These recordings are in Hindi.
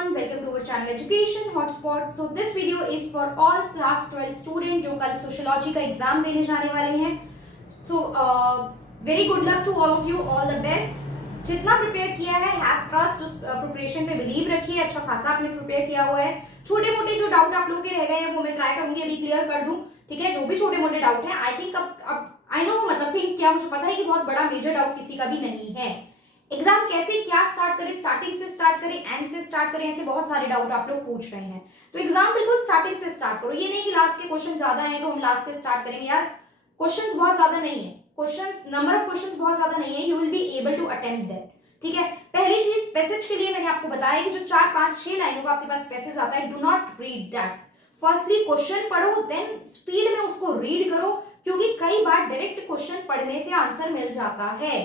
everyone, welcome to our channel Education Hotspot. So this video is for all class 12 student जो कल सोशियोलॉजी का एग्जाम देने जाने वाले हैं. So very good luck to all of you, all the best. जितना प्रिपेयर किया है हैव ट्रस्ट, उस प्रिपरेशन पे बिलीव रखिए. अच्छा खासा आपने प्रिपेयर किया हुआ है. छोटे मोटे जो डाउट आप लोगों के रह गए हैं वो मैं ट्राई करूंगी अभी क्लियर कर दूं. ठीक है, जो भी छोटे मोटे डाउट हैं आई थिंक अब आई नो मतलब थिंक क्या मुझे पता है कि बहुत बड़ा मेजर डाउट किसी का भी नहीं है. एग्जाम कैसे क्या स्टार्ट करें, स्टार्टिंग से स्टार्ट करें, एंड से स्टार्ट करें, ऐसे बहुत सारे डाउट आप लोग पूछ रहे हैं. तो एग्जाम बिल्कुल स्टार्टिंग से स्टार्ट करो. ये नहीं कि लास्ट के क्वेश्चन ज्यादा हैं तो हम लास्ट से स्टार्ट करेंगे. यार क्वेश्चंस बहुत ज्यादा नहीं है, क्वेश्चंस नंबर ऑफ क्वेश्चंस बहुत ज्यादा नहीं है. You will be able to attempt that. ठीक है, पहली चीज पैसेज के लिए मैंने आपको बताया कि जो 4 5 6 लाइनों का आपके पास पैसेज आता है, do not read that. Firstly question पढ़ो, देन स्पीड में उसको रीड करो, क्योंकि कई बार डायरेक्ट क्वेश्चन पढ़ने से आंसर मिल जाता है.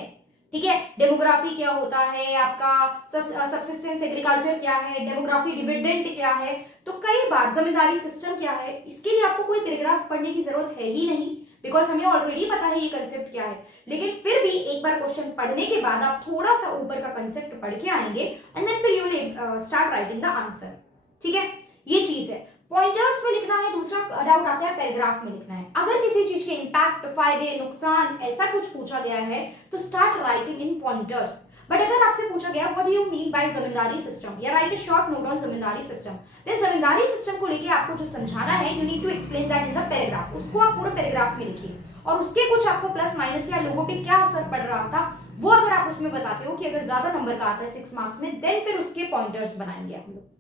ठीक है, डेमोग्राफी क्या होता है, आपका सबसिस्टेंस एग्रीकल्चर क्या है, डेमोग्राफी डिविडेंड क्या है, तो कई बार जमींदारी सिस्टम क्या है, इसके लिए आपको कोई पैराग्राफ पढ़ने की जरूरत है ही नहीं, बिकॉज हमें ऑलरेडी पता है ये कंसेप्ट क्या है. लेकिन फिर भी एक बार क्वेश्चन पढ़ने के बाद आप थोड़ा सा ऊपर का कंसेप्ट पढ़ के आएंगे एंड देन फिर you will start writing the answer. ठीक है, ये चीज है. पॉइंटर्स में लिखना है. दूसरा डाउट आता है पैराग्राफ में लिखना है. अगर किसी चीज के इंपैक्ट, फायदे, नुकसान ऐसा कुछ पूछा गया है तो start writing in pointers. But अगर आपसे पूछा गया what do you mean by zamindari system, या write a short note on zamindari system, then zamindari system को लेके आपको जो समझाना है you need to explain that in the paragraph. उसको आप पूरे पैराग्राफ में लिखिए और उसके कुछ आपको प्लस माइनस या लोगों पे क्या असर पड़ रहा था वो अगर आप उसमें बताते हो कि अगर ज्यादा नंबर का आता है 6 मार्क्स में, देन फिर उसके पॉइंटर्स बनाएंगे हम लोग.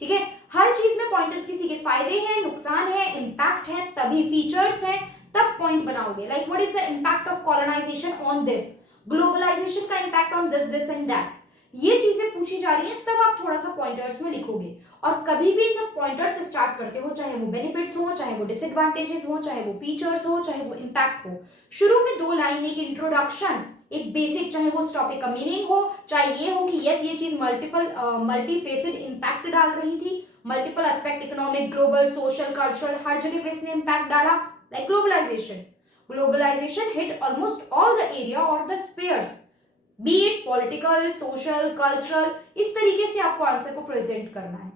ठीक है, हर चीज में पॉइंटर्स, किसी के फायदे हैं, नुकसान है, इंपैक्ट है, तभी फीचर्स हैं, तब पॉइंट बनाओगे. Like what is the impact of colonisation on this, globalisation का impact on this this and that. ये चीजें पूछी जा रही हैं तब आप थोड़ा सा पॉइंटर्स में लिखोगे. और कभी भी जब पॉइंटर्स स्टार्ट करते हो, चाहे वो बेनिफिट्स हो, चाहे वो डिसएडवांटेजेस हो, चाहे वो फीचर्स हो, चाहे वो इंपैक्ट हो, शुरू में 2 लाइन एक इंट्रोडक्शन, एक बेसिक, चाहे वो उस टॉपिक का मीनिंग हो, चाहे ये हो कि यस ये चीज मल्टी फेसेड इंपैक्ट डाल रही थी, multiple aspect, economic, global, social, cultural, हर जगह पे इसने इंपैक्ट डाला. Like globalisation hit almost all the area और the spheres, be it political, social, cultural. इस तरीके से आपको आंसर को प्रेजेंट करना है.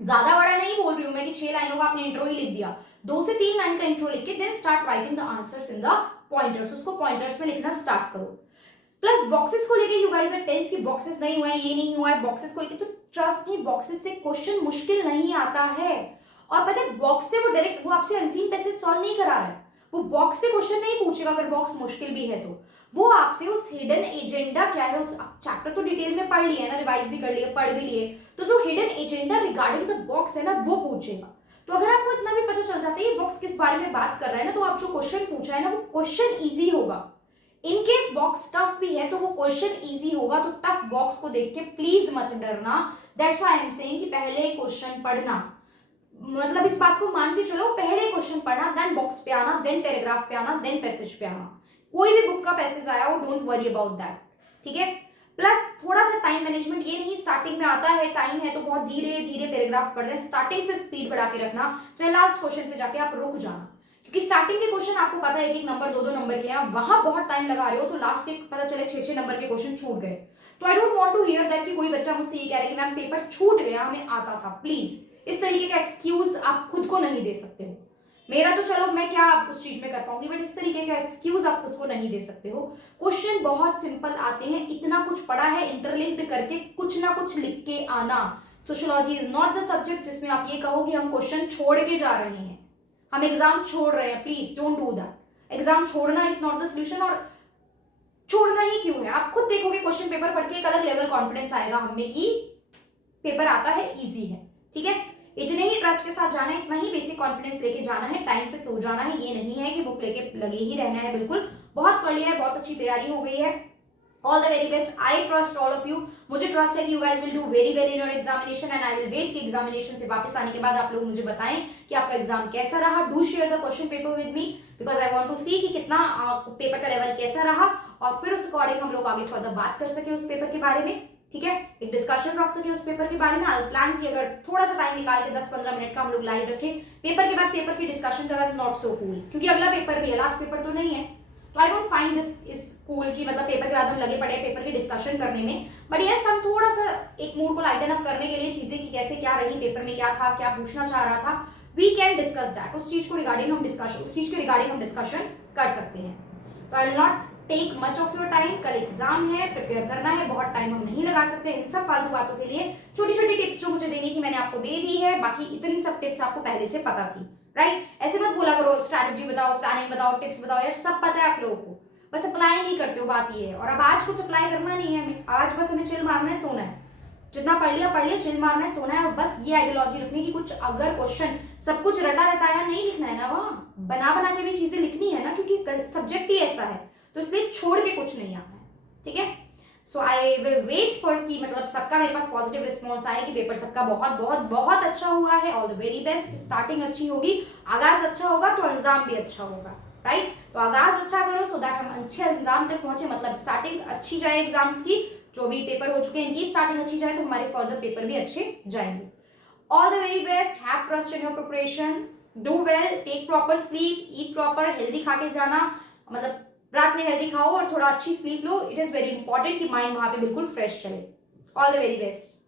ज्यादा बड़ा नहीं बोल रही हूं मैं कि 6 लाइनों का आपने इंट्रो ही लिख दिया. 2 से 3 लाइन का इंट्रो लिख के then start writing the answers in the pointers. उसको पॉइंटर्स में लिखना स्टार्ट करो. प्लस बॉक्सेस को लेके यू गाइस आर टेंस कि बॉक्सेस नहीं हुआ है, ये नहीं हुआ है. बॉक्सेस को लेके तो ट्रस्ट मी, बॉक्सेस से क्वेश्चन मुश्किल नहीं आता है. और पता है बॉक्स से वो डायरेक्ट वो आपसे अनसीन पैसेज सॉल्व नहीं करा रहा है. वो बॉक्स से क्वेश्चन नहीं पूछेगा अगर बॉक्स मुश्किल भी है तो. वो आपसे उस हिडन एजेंडा क्या है, उस चैप्टर तो डिटेल में पढ़ लिया है ना, रिवाइज भी कर लिए, पढ़ भी लिए, तो जो hidden agenda regarding the box है ना वो पूछेगा. तो अगर आपको इतना भी पता चल जाता है ये बॉक्स किस बारे में बात कर रहा है ना, तो आप जो क्वेश्चन पूछा है ना वो क्वेश्चन ईजी होगा. इन केस बॉक्स टफ भी है तो वो क्वेश्चन इजी होगा. तो टफ बॉक्स को देख के प्लीज मत डरना. That's why I am saying कि पहले क्वेश्चन पढ़ना, मतलब इस बात को मान के चलो, पहले क्वेश्चन पढ़ना, देन बॉक्स पे आना, देन पैराग्राफ पे आना, देन पैसेज पे आना. कोई भी बुक का पैसेज आया हो, डोंट वरी अबाउट दैट. ठीक है, प्लस थोड़ा सा टाइम मैनेजमेंट. ये नहीं स्टार्टिंग में आता है, टाइम है तो बहुत धीरे धीरे पैराग्राफ पढ़ रहे हैं, स्टार्टिंग से स्पीड बढ़ा के रखना, चाहे लास्ट क्वेश्चन पे जाके आप रुक जाना, क्योंकि स्टार्टिंग के क्वेश्चन आपको पता है 1 नंबर 2 नंबर के हैं, वहां बहुत टाइम लगा रहे हो तो लास्ट के पता चले 6 नंबर के क्वेश्चन छूट गए. तो I don't want to hear that कि कोई बच्चा मुझसे ये कह रहा है कि मैम पेपर छूट गया, हमें आता था. प्लीज इस तरीके का एक्सक्यूज आप खुद को नहीं दे सकते हो. मेरा तो चलो मैं क्या उस चीज में कर पाऊंगी, बट इस तरीके का एक्सक्यूज आप खुद को नहीं दे सकते हो. क्वेश्चन बहुत सिंपल आते हैं, इतना कुछ पढ़ा है, इंटरलिंक्ड करके कुछ ना कुछ लिख के आना. Sociology is not the subject जिसमें आप ये कहो कि हम क्वेश्चन छोड़ के जा रहे हैं, हम एग्जाम छोड़ रहे हैं. Please don't do that. Exam छोड़ना इज नॉट द सोल्यूशन. और छोड़ना ही क्यों है, आप खुद देखोगे क्वेश्चन पेपर पढ़ के एक अलग लेवल कॉन्फिडेंस आएगा हमें कि पेपर आता है, इजी है. ठीक है, इतने ही ट्रस्ट के साथ जाना है, इतना ही बेसिक कॉन्फिडेंस लेके जाना है, टाइम से सो जाना है. ये नहीं है कि बुक लेके लगे ही रहना है. बिल्कुल बहुत पढ़ लिया है, बहुत अच्छी तैयारी हो गई है. All the very best. I trust all of you. मुझे ट्रस्ट है कि you guys will do very well in your examination and I will wait कि एग्जामिनेशन से वापस आने के बाद आप लोग मुझे बताएं कि आपका एग्जाम कैसा रहा. Do share the question paper with me because I want to see कि कितना पेपर का लेवल कैसा रहा, और फिर उस अकॉर्डिंग हम लोग आगे फर्दर बात कर सके उस पेपर के बारे में. ठीक है, एक डिस्कशन रख सके उस पेपर के बारे में. आई प्लान कि अगर थोड़ा सा टाइम निकाल के 10-15 मिनट का हम लोग लाइव रखें पेपर के बाद, पेपर की डिस्कशन करा. नॉट सो कूल, क्योंकि अगला पेपर भी है, लास्ट पेपर तो नहीं है. तो I don't find this is cool की मतलब पेपर के बाद हम लगे पड़े हैं पेपर की डिस्कशन करने में, बट यस हम थोड़ा सा एक मूड को लाइटन अप करने के लिए चीजें कि कैसे क्या रही पेपर में, क्या था, क्या पूछना चाह रहा था, वी कैन डिस्कस दैट, उस चीज के रिगार्डिंग हम डिस्कशन कर सकते हैं। तो I will not take much of your time, कल एग्जाम है, प्रिपेयर करना है, बहुत टाइम हम नहीं लगा सकते इन सब फालतू बातों के लिए। छोटी छोटी टिप्स जो मुझे देनी थी मैंने आपको दे दी है, बाकी इतनी सब टिप्स आपको पहले से पता थी, राइट? ऐसे मत बोला करो स्ट्रैटेजी बताओ, प्लानिंग बताओ, टिप्स बताओ, यार सब पता है आप लोगों को, बस अप्लाई नहीं करते हो, बात ये है। और अब आज कुछ अप्लाई करना नहीं है हमें, आज बस हमें चिल मारना है, सोना है, जितना पढ़ लिया, चिल मारना है, सोना है, और बस ये आइडियोलॉजी रखनी कि कुछ अगर क्वेश्चन सब कुछ रटा रटाया नहीं लिखना है ना, वहाँ बना बना के भी चीजें लिखनी है ना, क्योंकि सब्जेक्ट ही ऐसा है, तो इसलिए छोड़ के कुछ नहीं आना है, ठीक है? सो आई विल वेट फॉर कि मतलब सबका मेरे पास पॉजिटिव रिस्पॉन्स आए कि पेपर सबका बहुत बहुत बहुत अच्छा हुआ है, all the very best. Starting अच्छी होगी, आगाज अच्छा होगा तो अंजाम भी अच्छा होगा, राइट? तो आगाज अच्छा करो सो दैट हम अच्छे अंजाम तक पहुंचे, मतलब स्टार्टिंग अच्छी जाए एग्जाम्स की, जो भी पेपर हो चुके हैं इनकी स्टार्टिंग अच्छी जाए तो हमारे फर्दर पेपर भी अच्छे जाएंगे। All the very best, have trust in your preparation, do well, take proper sleep, eat proper, healthy खा के जाना, मतलब रात में हेल्दी खाओ और थोड़ा अच्छी sleep low, it is very important कि माइंड वहां पे बिल्कुल फ्रेश चले। All the very best.